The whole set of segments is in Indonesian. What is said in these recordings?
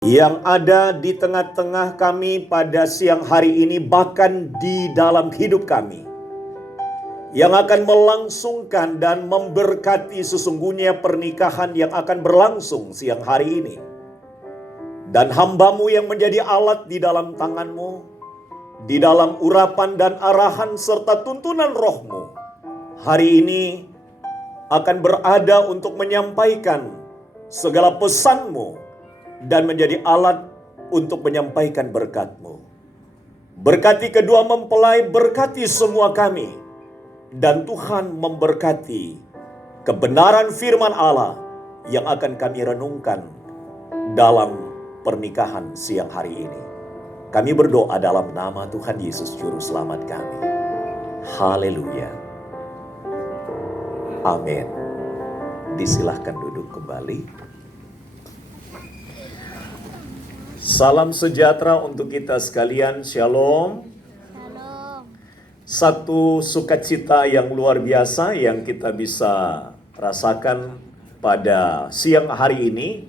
yang ada di tengah-tengah kami pada siang hari ini, bahkan di dalam hidup kami, yang akan melangsungkan dan memberkati sesungguhnya pernikahan yang akan berlangsung siang hari ini. Dan hamba-Mu yang menjadi alat di dalam tangan-Mu, di dalam urapan dan arahan serta tuntunan Roh-Mu, hari ini akan berada untuk menyampaikan segala pesan-Mu dan menjadi alat untuk menyampaikan berkat-Mu. Berkati kedua mempelai, berkati semua kami, dan Tuhan memberkati kebenaran firman Allah yang akan kami renungkan dalam pernikahan siang hari ini. Kami berdoa dalam nama Tuhan Yesus Juru Selamat kami. Haleluya. Amin. Disilahkan duduk kembali. Salam sejahtera untuk kita sekalian. Shalom. Shalom. Satu sukacita yang luar biasa yang kita bisa rasakan pada siang hari ini.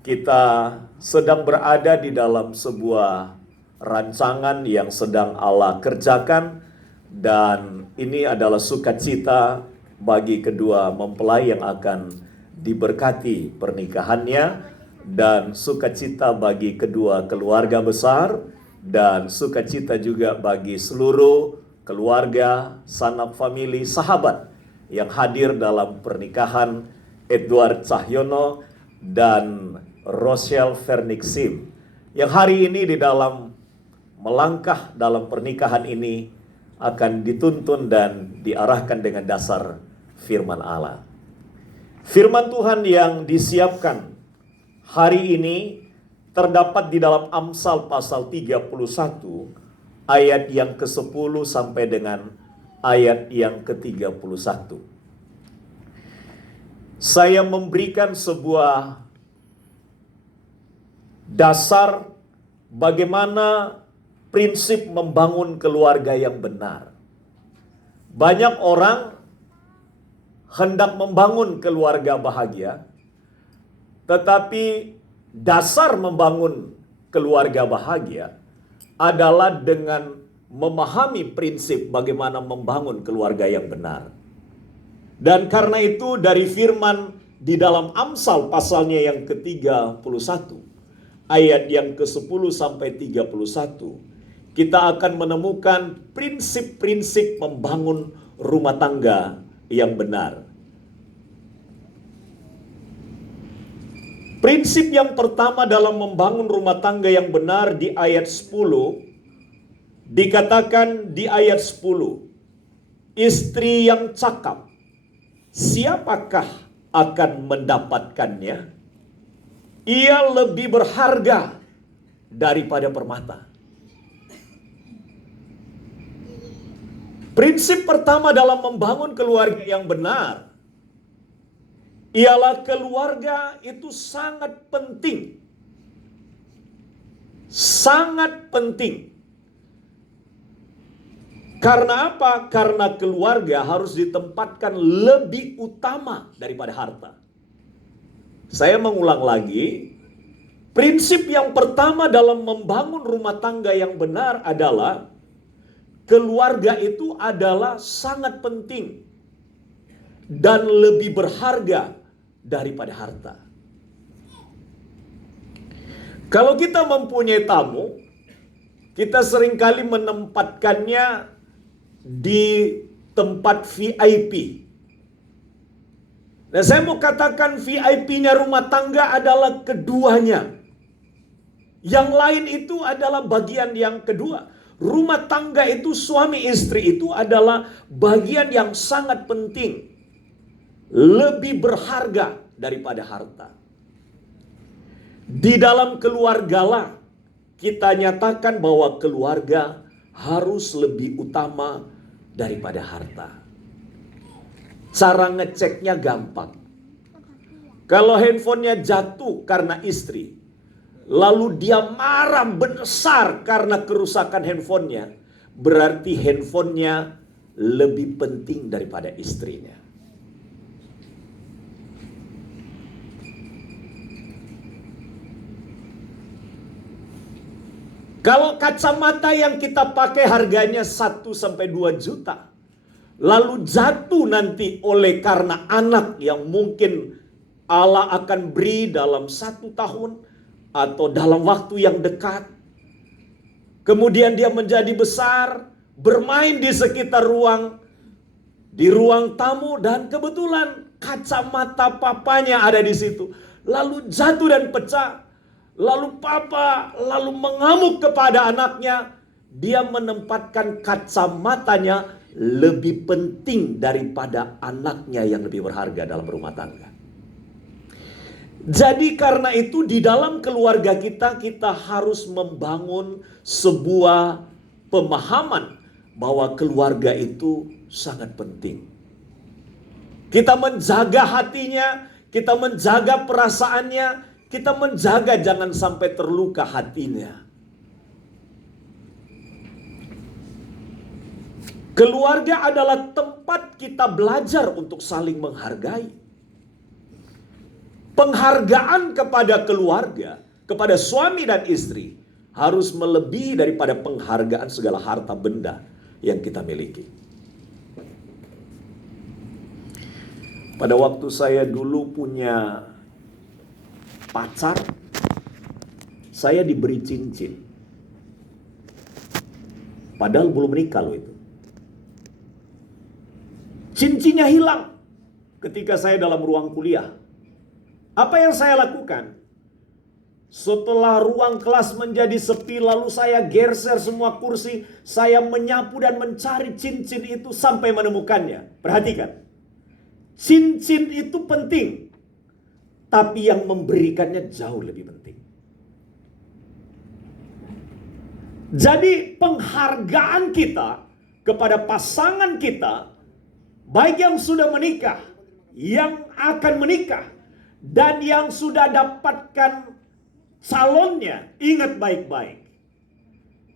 Kita sedang berada di dalam sebuah rancangan yang sedang Allah kerjakan, dan ini adalah sukacita bagi kedua mempelai yang akan diberkati pernikahannya, dan sukacita bagi kedua keluarga besar, dan sukacita juga bagi seluruh keluarga, sanak famili, sahabat yang hadir dalam pernikahan Edward Cahyono dan Rochelle Vernixim, yang hari ini di dalam melangkah dalam pernikahan ini akan dituntun dan diarahkan dengan dasar firman Allah. Firman Tuhan yang disiapkan hari ini terdapat di dalam Amsal pasal 31 ayat yang ke-10 sampai dengan ayat yang ke-31. Saya memberikan sebuah dasar bagaimana prinsip membangun keluarga yang benar. Banyak orang hendak membangun keluarga bahagia, tetapi dasar membangun keluarga bahagia adalah dengan memahami prinsip bagaimana membangun keluarga yang benar. Dan karena itu dari firman di dalam Amsal pasalnya yang ke-31, ayat yang ke-10 sampai 31, kita akan menemukan prinsip-prinsip membangun rumah tangga yang benar. Prinsip yang pertama dalam membangun rumah tangga yang benar di ayat 10, dikatakan di ayat 10, istri yang cakap, siapakah akan mendapatkannya? Ia lebih berharga daripada permata. Prinsip pertama dalam membangun keluarga yang benar ialah keluarga itu sangat penting. Sangat penting. Karena apa? Karena keluarga harus ditempatkan lebih utama daripada harta. Saya mengulang lagi, prinsip yang pertama dalam membangun rumah tangga yang benar adalah keluarga itu adalah sangat penting dan lebih berharga daripada harta. Kalau kita mempunyai tamu, kita seringkali menempatkannya di tempat VIP. Dan saya mau katakan VIP-nya rumah tangga adalah keduanya. Yang lain itu adalah bagian yang kedua. Rumah tangga itu, suami istri itu adalah bagian yang sangat penting. Lebih berharga daripada harta. Di dalam keluargalah kita nyatakan bahwa keluarga harus lebih utama daripada harta. Cara ngeceknya gampang. Kalau handphonenya jatuh karena istri, lalu dia marah besar karena kerusakan handphonenya, berarti handphonenya lebih penting daripada istrinya. Kalau kacamata yang kita pakai harganya 1-2 juta, lalu jatuh nanti oleh karena anak yang mungkin Allah akan beri dalam 1 tahun atau dalam waktu yang dekat. Kemudian dia menjadi besar, bermain di sekitar di ruang tamu, dan kebetulan kacamata papanya ada di situ. Lalu jatuh dan pecah. Lalu papa mengamuk kepada anaknya. Dia menempatkan kacamatanya lebih penting daripada anaknya yang lebih berharga dalam rumah tangga. Jadi karena itu di dalam keluarga kita harus membangun sebuah pemahaman bahwa keluarga itu sangat penting. Kita menjaga hatinya, kita menjaga perasaannya, kita menjaga jangan sampai terluka hatinya. Keluarga adalah tempat kita belajar untuk saling menghargai. Penghargaan kepada keluarga, kepada suami dan istri, harus melebihi daripada penghargaan segala harta benda yang kita miliki. Pada waktu saya dulu punya pacar, saya diberi cincin. Padahal belum menikah loh itu. Cincinnya hilang ketika saya dalam ruang kuliah. Apa yang saya lakukan? Setelah ruang kelas menjadi sepi, lalu saya geser semua kursi, saya menyapu dan mencari cincin itu sampai menemukannya. Perhatikan, cincin itu penting, tapi yang memberikannya jauh lebih penting. Jadi penghargaan kita kepada pasangan kita, baik yang sudah menikah, yang akan menikah, dan yang sudah dapatkan calonnya, ingat baik-baik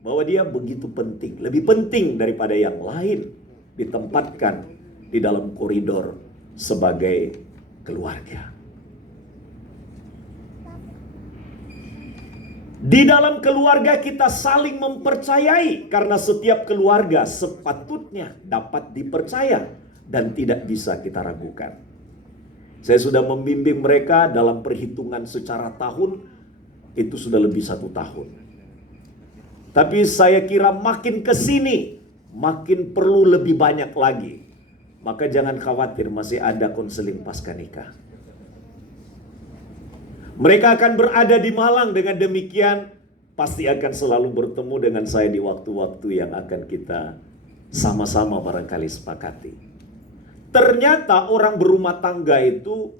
bahwa dia begitu penting, lebih penting daripada yang lain ditempatkan di dalam koridor sebagai keluarga. Di dalam keluarga kita saling mempercayai, karena setiap keluarga sepatutnya dapat dipercaya dan tidak bisa kita ragukan. Saya sudah membimbing mereka dalam perhitungan secara tahun, itu sudah lebih 1 tahun. Tapi saya kira makin ke sini, makin perlu lebih banyak lagi. Maka jangan khawatir, masih ada konseling pasca nikah. Mereka akan berada di Malang, dengan demikian pasti akan selalu bertemu dengan saya di waktu-waktu yang akan kita sama-sama barangkali sepakati. Ternyata orang berumah tangga itu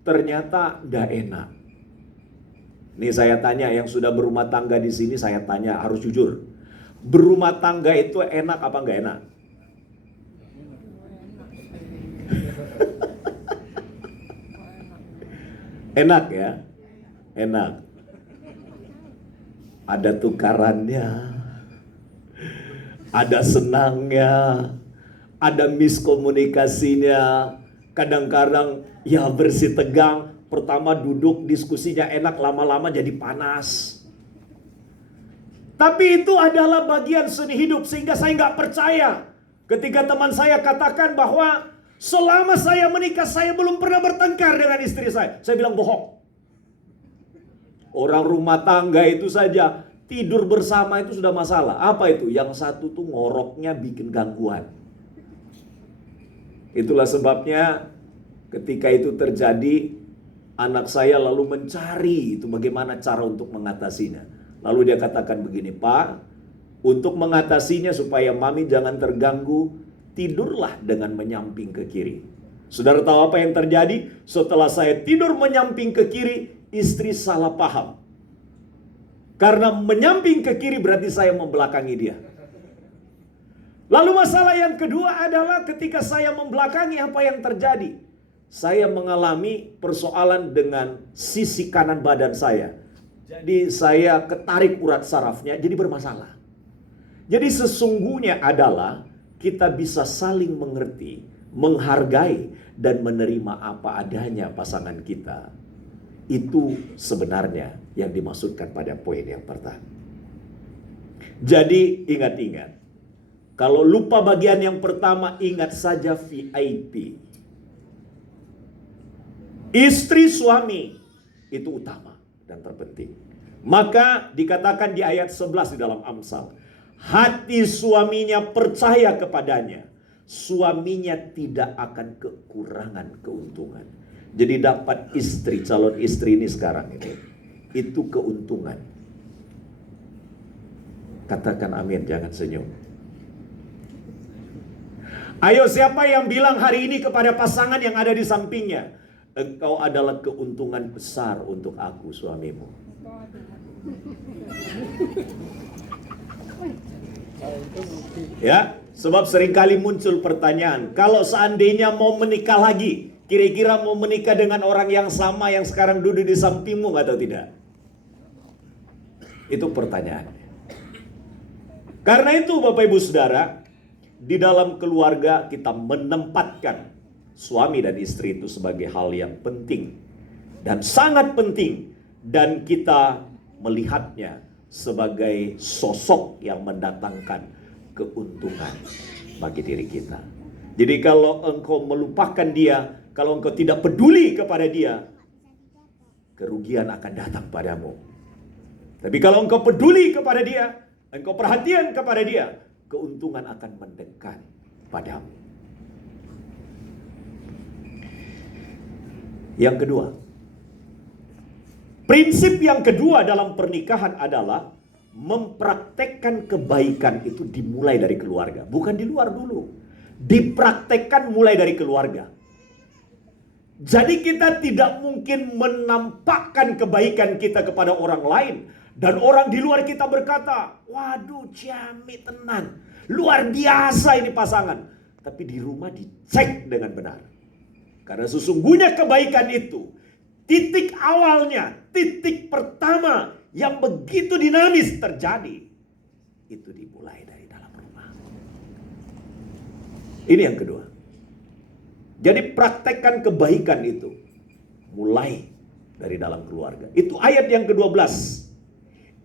ternyata tidak enak. Nih saya tanya yang sudah berumah tangga di sini, saya tanya harus jujur. Berumah tangga itu enak apa enggak enak? Enak ya? Enak. Ada tukarannya, ada senangnya, ada miskomunikasinya, kadang-kadang ya bersih tegang. Pertama duduk diskusinya enak, lama-lama jadi panas. Tapi itu adalah bagian seni hidup, sehingga saya nggak percaya ketika teman saya katakan bahwa selama saya menikah saya belum pernah bertengkar dengan istri saya. Saya bilang bohong. Orang rumah tangga itu saja tidur bersama itu sudah masalah. Apa itu? Yang satu tuh ngoroknya bikin gangguan. Itulah sebabnya ketika itu terjadi, anak saya lalu mencari itu bagaimana cara untuk mengatasinya. Lalu dia katakan begini, Pak, untuk mengatasinya supaya mami jangan terganggu, tidurlah dengan menyamping ke kiri. Saudara tahu apa yang terjadi? Setelah saya tidur menyamping ke kiri, istri salah paham. Karena menyamping ke kiri berarti saya membelakangi dia. Lalu masalah yang kedua adalah ketika saya membelakangi, apa yang terjadi? Saya mengalami persoalan dengan sisi kanan badan saya. Jadi saya ketarik urat sarafnya, jadi bermasalah. Jadi sesungguhnya adalah kita bisa saling mengerti, menghargai, dan menerima apa adanya pasangan kita. Itu sebenarnya yang dimaksudkan pada poin yang pertama. Jadi ingat-ingat, kalau lupa bagian yang pertama, ingat saja VIP. Istri suami itu utama dan terpenting. Maka dikatakan di ayat 11 di dalam Amsal, hati suaminya percaya kepadanya, suaminya tidak akan kekurangan keuntungan. Jadi dapat istri, calon istri ini sekarang ini, itu keuntungan. Katakan amin, jangan senyum. Ayo, siapa yang bilang hari ini kepada pasangan yang ada di sampingnya, engkau adalah keuntungan besar untuk aku, suamimu. Ya, sebab seringkali muncul pertanyaan, kalau seandainya mau menikah lagi, kira-kira mau menikah dengan orang yang sama yang sekarang duduk di sampingmu atau tidak? Itu pertanyaannya. Karena itu Bapak Ibu Saudara, di dalam keluarga kita menempatkan suami dan istri itu sebagai hal yang penting dan sangat penting, dan kita melihatnya sebagai sosok yang mendatangkan keuntungan bagi diri kita. Jadi kalau engkau melupakan dia, kalau engkau tidak peduli kepada dia, kerugian akan datang padamu. Tapi kalau engkau peduli kepada dia, engkau perhatian kepada dia, keuntungan akan mendekat padamu. Yang kedua, prinsip yang kedua dalam pernikahan adalah mempraktekkan kebaikan itu dimulai dari keluarga, bukan di luar dulu. Dipraktekkan mulai dari keluarga. Jadi kita tidak mungkin menampakkan kebaikan kita kepada orang lain, dan orang di luar kita berkata, waduh ciamik tenan, luar biasa ini pasangan. Tapi di rumah dicek dengan benar. Karena sesungguhnya kebaikan itu, titik awalnya, titik pertama yang begitu dinamis terjadi, itu dimulai dari dalam rumah. Ini yang kedua. Jadi praktekkan kebaikan itu mulai dari dalam keluarga. Itu ayat yang ke-12.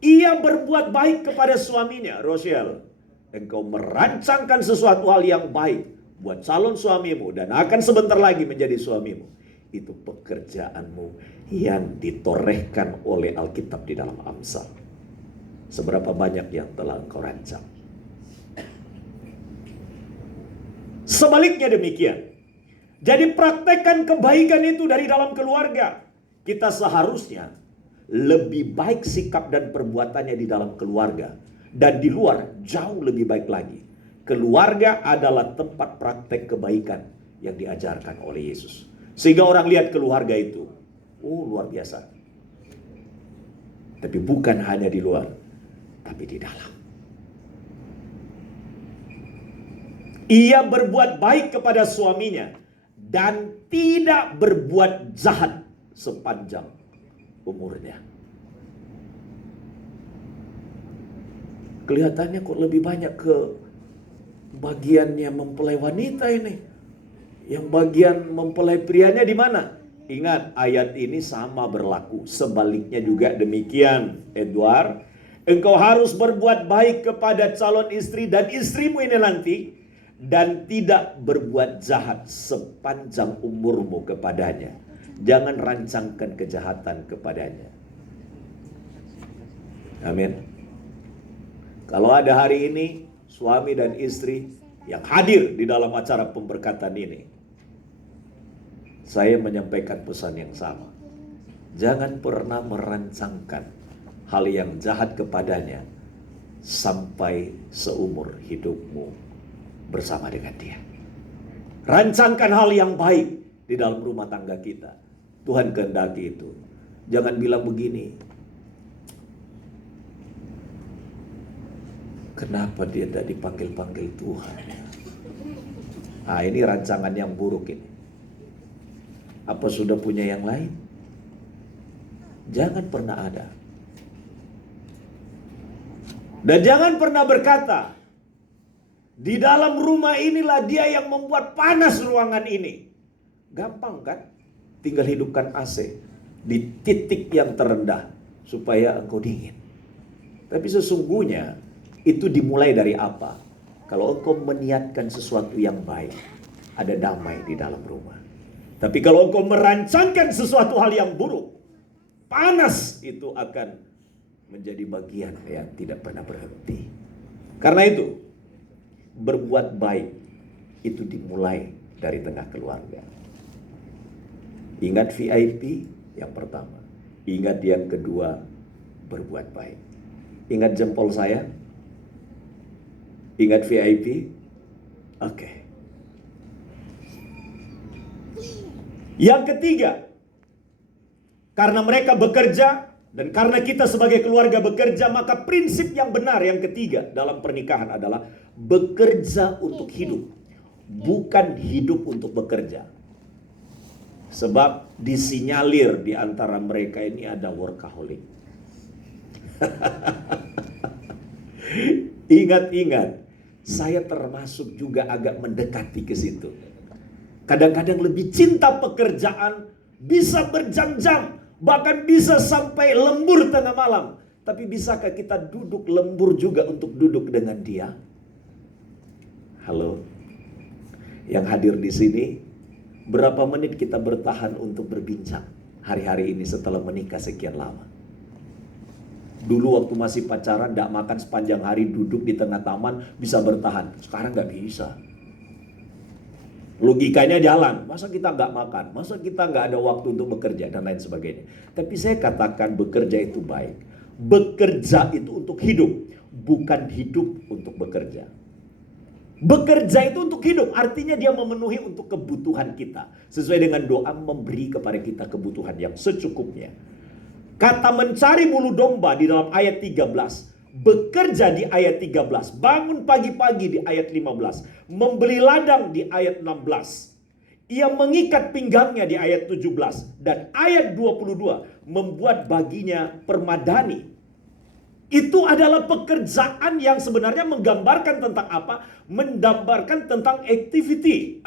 Ia berbuat baik kepada suaminya. Rochelle, engkau merancangkan sesuatu hal yang baik buat calon suamimu dan akan sebentar lagi menjadi suamimu. Itu pekerjaanmu yang ditorehkan oleh Alkitab di dalam Amsal. Seberapa banyak yang telah engkau rancang. Sebaliknya demikian. Jadi praktekkan kebaikan itu dari dalam keluarga. Kita seharusnya lebih baik sikap dan perbuatannya di dalam keluarga. Dan di luar jauh lebih baik lagi. Keluarga adalah tempat praktek kebaikan yang diajarkan oleh Yesus. Sehingga orang lihat keluarga itu, luar biasa. Tapi bukan hanya di luar, tapi di dalam. Ia berbuat baik kepada suaminya dan tidak berbuat jahat sepanjang umurnya. Kelihatannya kok lebih banyak ke bagiannya mempelai wanita ini. Yang bagian mempelai prianya di mana? Ingat, ayat ini sama berlaku. Sebaliknya juga demikian, Edward. Engkau harus berbuat baik kepada calon istri dan istrimu ini nanti, dan tidak berbuat jahat sepanjang umurmu kepadanya. Jangan rancangkan kejahatan kepadanya. Amin. Kalau ada hari ini suami dan istri yang hadir di dalam acara pemberkatan ini, saya menyampaikan pesan yang sama. Jangan pernah merancangkan hal yang jahat kepadanya sampai seumur hidupmu bersama dengan dia. Rancangkan hal yang baik di dalam rumah tangga kita. Tuhan kehendaki itu. Jangan bilang begini, kenapa dia tidak dipanggil-panggil Tuhan? Ini rancangan yang buruk ini. Apa sudah punya yang lain? Jangan pernah ada. Dan jangan pernah berkata, di dalam rumah inilah dia yang membuat panas ruangan ini. Gampang kan? Tinggal hidupkan AC di titik yang terendah supaya engkau dingin. Tapi sesungguhnya Itu dimulai dari apa? Kalau engkau meniatkan sesuatu yang baik, ada damai di dalam rumah. Tapi kalau engkau merancangkan sesuatu hal yang buruk, panas itu akan menjadi bagian yang tidak pernah berhenti. Karena itu, berbuat baik itu dimulai dari tengah keluarga. Ingat VIP yang pertama. Ingat yang kedua, berbuat baik. Ingat jempol saya? Ingat VIP? Oke. Yang ketiga, karena mereka bekerja dan karena kita sebagai keluarga bekerja, maka prinsip yang benar yang ketiga dalam pernikahan adalah bekerja untuk hidup, bukan hidup untuk bekerja. Sebab disinyalir di antara mereka ini ada workaholic. Ingat-ingat, saya termasuk juga agak mendekati ke situ. Kadang-kadang lebih cinta pekerjaan, bisa berjam-jam, bahkan bisa sampai lembur tengah malam. Tapi bisakah kita duduk lembur juga untuk duduk dengan dia? Halo, yang hadir di sini, berapa menit kita bertahan untuk berbincang hari-hari ini setelah menikah sekian lama? Dulu waktu masih pacaran, tidak makan sepanjang hari, duduk di tengah taman, bisa bertahan. Sekarang nggak bisa. Logikanya jalan, masa kita nggak makan, masa kita nggak ada waktu untuk bekerja, dan lain sebagainya. Tapi saya katakan bekerja itu baik. Bekerja itu untuk hidup, bukan hidup untuk bekerja. Bekerja itu untuk hidup, artinya dia memenuhi untuk kebutuhan kita. Sesuai dengan doa memberi kepada kita kebutuhan yang secukupnya. Kata mencari bulu domba di dalam ayat 13, bekerja di ayat 13, bangun pagi-pagi di ayat 15, membeli ladang di ayat 16, ia mengikat pinggangnya di ayat 17, dan ayat 22 membuat baginya permadani. Itu adalah pekerjaan yang sebenarnya menggambarkan tentang apa? Menggambarkan tentang activity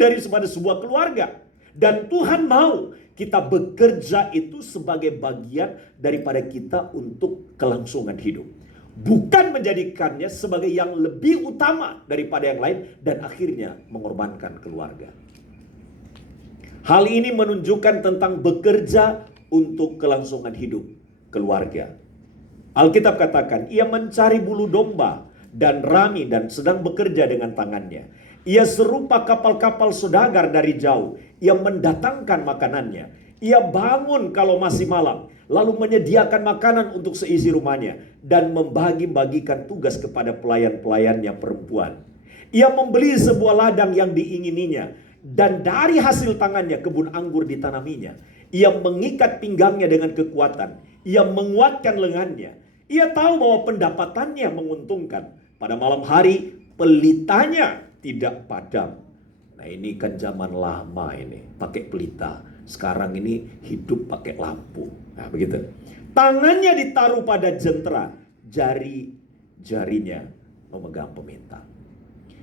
dari sebuah keluarga. Dan Tuhan mau kita bekerja itu sebagai bagian daripada kita untuk kelangsungan hidup. Bukan menjadikannya sebagai yang lebih utama daripada yang lain dan akhirnya mengorbankan keluarga. Hal ini menunjukkan tentang bekerja untuk kelangsungan hidup keluarga. Alkitab katakan, ia mencari bulu domba dan rami dan sedang bekerja dengan tangannya. Ia serupa kapal-kapal saudagar dari jauh. Ia mendatangkan makanannya. Ia bangun kalau masih malam, lalu menyediakan makanan untuk seisi rumahnya dan membagi-bagikan tugas kepada pelayan-pelayannya perempuan. Ia membeli sebuah ladang yang diingininya dan dari hasil tangannya kebun anggur ditanaminya. Ia mengikat pinggangnya dengan kekuatan. Ia menguatkan lengannya. Ia tahu bahwa pendapatannya menguntungkan. Pada malam hari pelitanya tidak padam. Nah ini kan zaman lama ini, pakai pelita. Sekarang ini hidup pakai lampu. Nah begitu. Tangannya ditaruh pada jentera, jari-jarinya memegang peminta.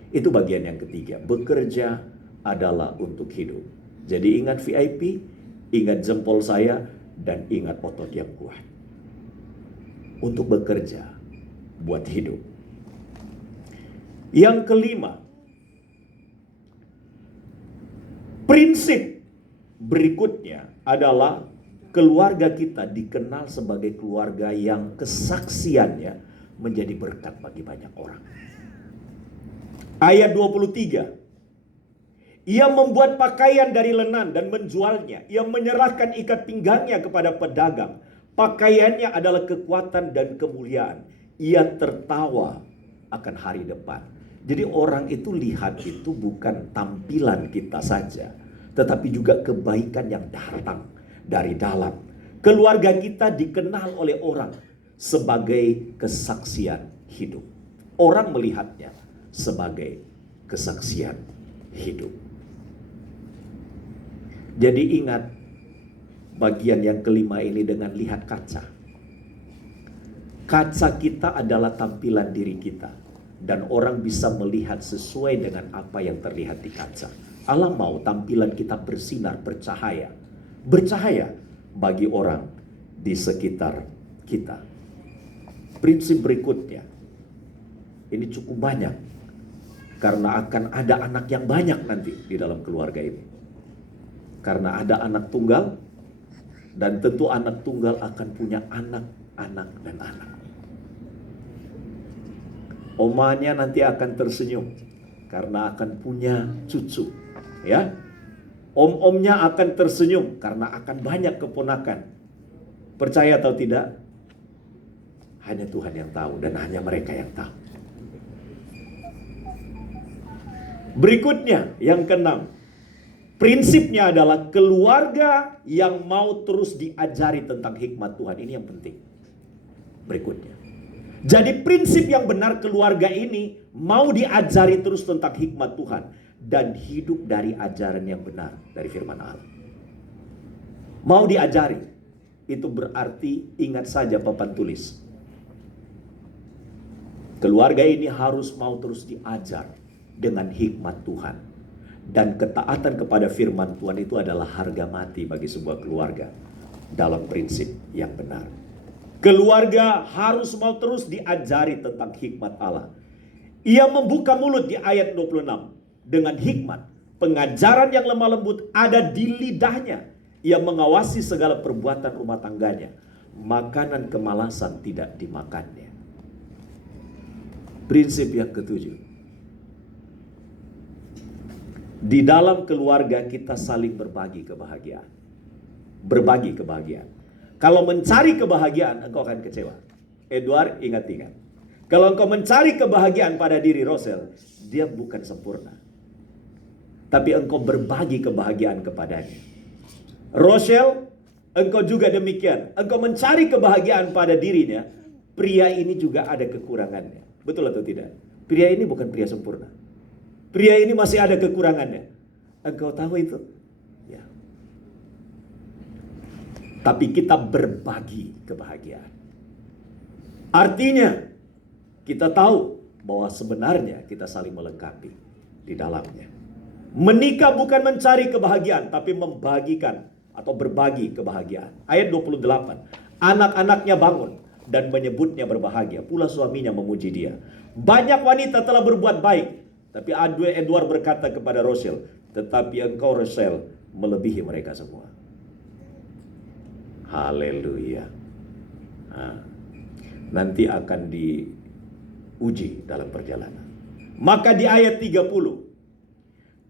Itu bagian yang ketiga. Bekerja adalah untuk hidup. Jadi ingat VIP, ingat jempol saya, dan ingat otot yang kuat. Untuk bekerja, buat hidup. Yang kelima, prinsip berikutnya adalah keluarga kita dikenal sebagai keluarga yang kesaksiannya menjadi berkat bagi banyak orang. Ayat 23. Ia membuat pakaian dari lenan dan menjualnya. Ia menyerahkan ikat pinggangnya kepada pedagang. Pakaiannya adalah kekuatan dan kemuliaan. Ia tertawa akan hari depan. Jadi orang itu lihat itu bukan tampilan kita saja, tetapi juga kebaikan yang datang dari dalam. Keluarga kita dikenal oleh orang sebagai kesaksian hidup. Orang melihatnya sebagai kesaksian hidup. Jadi ingat bagian yang kelima ini dengan lihat kaca. Kaca kita adalah tampilan diri kita. Dan orang bisa melihat sesuai dengan apa yang terlihat di kaca. Allah mau tampilan kita bersinar, bercahaya. Bercahaya bagi orang di sekitar kita. Prinsip berikutnya, ini cukup banyak. Karena akan ada anak yang banyak nanti di dalam keluarga ini. Karena ada anak tunggal, dan tentu anak tunggal akan punya anak, dan anak. Omanya nanti akan tersenyum karena akan punya cucu, ya. Om-omnya akan tersenyum karena akan banyak keponakan. Percaya atau tidak? Hanya Tuhan yang tahu dan hanya mereka yang tahu. Berikutnya, yang keenam. Prinsipnya adalah keluarga yang mau terus diajari tentang hikmat Tuhan. Ini yang penting. Berikutnya. Jadi prinsip yang benar keluarga ini mau diajari terus tentang hikmat Tuhan. Dan hidup dari ajaran yang benar dari firman Allah. Mau diajari. Itu berarti ingat saja papan tulis. Keluarga ini harus mau terus diajar dengan hikmat Tuhan. Dan ketaatan kepada firman Tuhan itu adalah harga mati bagi sebuah keluarga. Dalam prinsip yang benar. Keluarga harus mau terus diajari tentang hikmat Allah. Ia membuka mulut di ayat 26. Dengan hikmat, pengajaran yang lemah lembut ada di lidahnya. Ia mengawasi segala perbuatan rumah tangganya. Makanan kemalasan tidak dimakannya. Prinsip yang ketujuh. Di dalam keluarga kita saling berbagi kebahagiaan. Berbagi kebahagiaan. Kalau mencari kebahagiaan, engkau akan kecewa. Edward, ingat-ingat. Kalau engkau mencari kebahagiaan pada diri Rosel, dia bukan sempurna. Tapi engkau berbagi kebahagiaan kepadanya. Rochelle, engkau juga demikian. Engkau mencari kebahagiaan pada dirinya, pria ini juga ada kekurangannya. Betul atau tidak? Pria ini bukan pria sempurna. Pria ini masih ada kekurangannya. Engkau tahu itu? Ya. Tapi kita berbagi kebahagiaan. Artinya, kita tahu bahwa sebenarnya kita saling melengkapi di dalamnya. Menikah bukan mencari kebahagiaan, tapi membagikan atau berbagi kebahagiaan. Ayat 28. Anak-anaknya bangun dan menyebutnya berbahagia. Pula suaminya memuji dia. Banyak wanita telah berbuat baik. Tapi Edward berkata kepada Rochelle, tetapi engkau Rochelle melebihi mereka semua. Haleluya. Nanti akan diuji dalam perjalanan. Maka di ayat 30.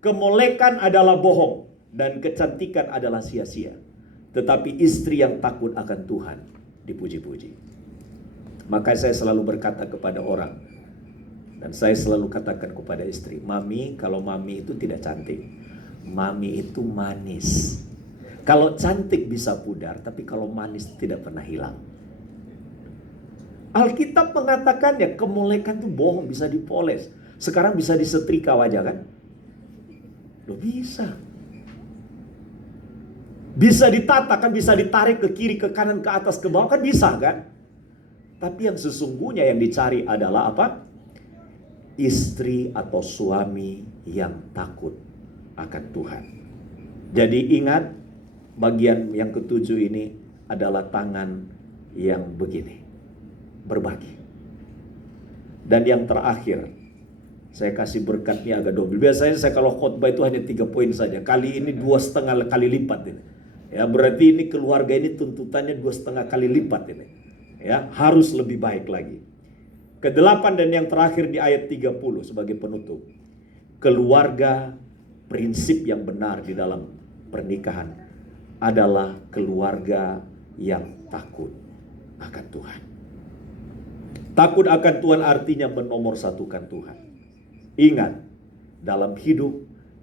Kemolekan adalah bohong dan kecantikan adalah sia-sia. Tetapi istri yang takut akan Tuhan dipuji-puji. Maka saya selalu berkata kepada orang, dan saya selalu katakan kepada istri, mami, kalau mami itu tidak cantik, mami itu manis. Kalau cantik bisa pudar, tapi kalau manis tidak pernah hilang. Alkitab mengatakan ya, kemolekan itu bohong, bisa dipoles. Sekarang bisa disetrika wajah kan? Loh bisa. Bisa ditata kan, bisa ditarik ke kiri, ke kanan, ke atas, ke bawah kan bisa kan? Tapi yang sesungguhnya yang dicari adalah apa? Istri atau suami yang takut akan Tuhan. Jadi ingat, bagian yang ketujuh ini adalah tangan yang begini, berbagi. Dan yang terakhir, saya kasih berkatnya agak double. Biasanya saya kalau khotbah itu hanya 3 poin saja. Kali ini 2,5 kali lipat ini. Ya, berarti ini keluarga ini tuntutannya 2,5 kali lipat ini. Ya, harus lebih baik lagi. Kedelapan dan yang terakhir di ayat 30 sebagai penutup. Keluarga, prinsip yang benar di dalam pernikahan adalah keluarga yang takut akan Tuhan. Takut akan Tuhan artinya menomorsatukan Tuhan. Ingat, dalam hidup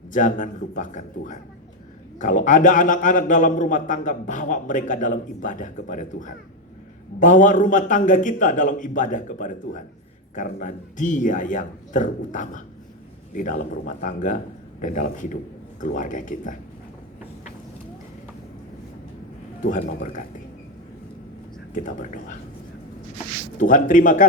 jangan lupakan Tuhan. Kalau ada anak-anak dalam rumah tangga, bawa mereka dalam ibadah kepada Tuhan. Bawa rumah tangga kita dalam ibadah kepada Tuhan. Karena Dia yang terutama di dalam rumah tangga dan dalam hidup keluarga kita. Tuhan memberkati. Kita berdoa. Tuhan, terima kasih.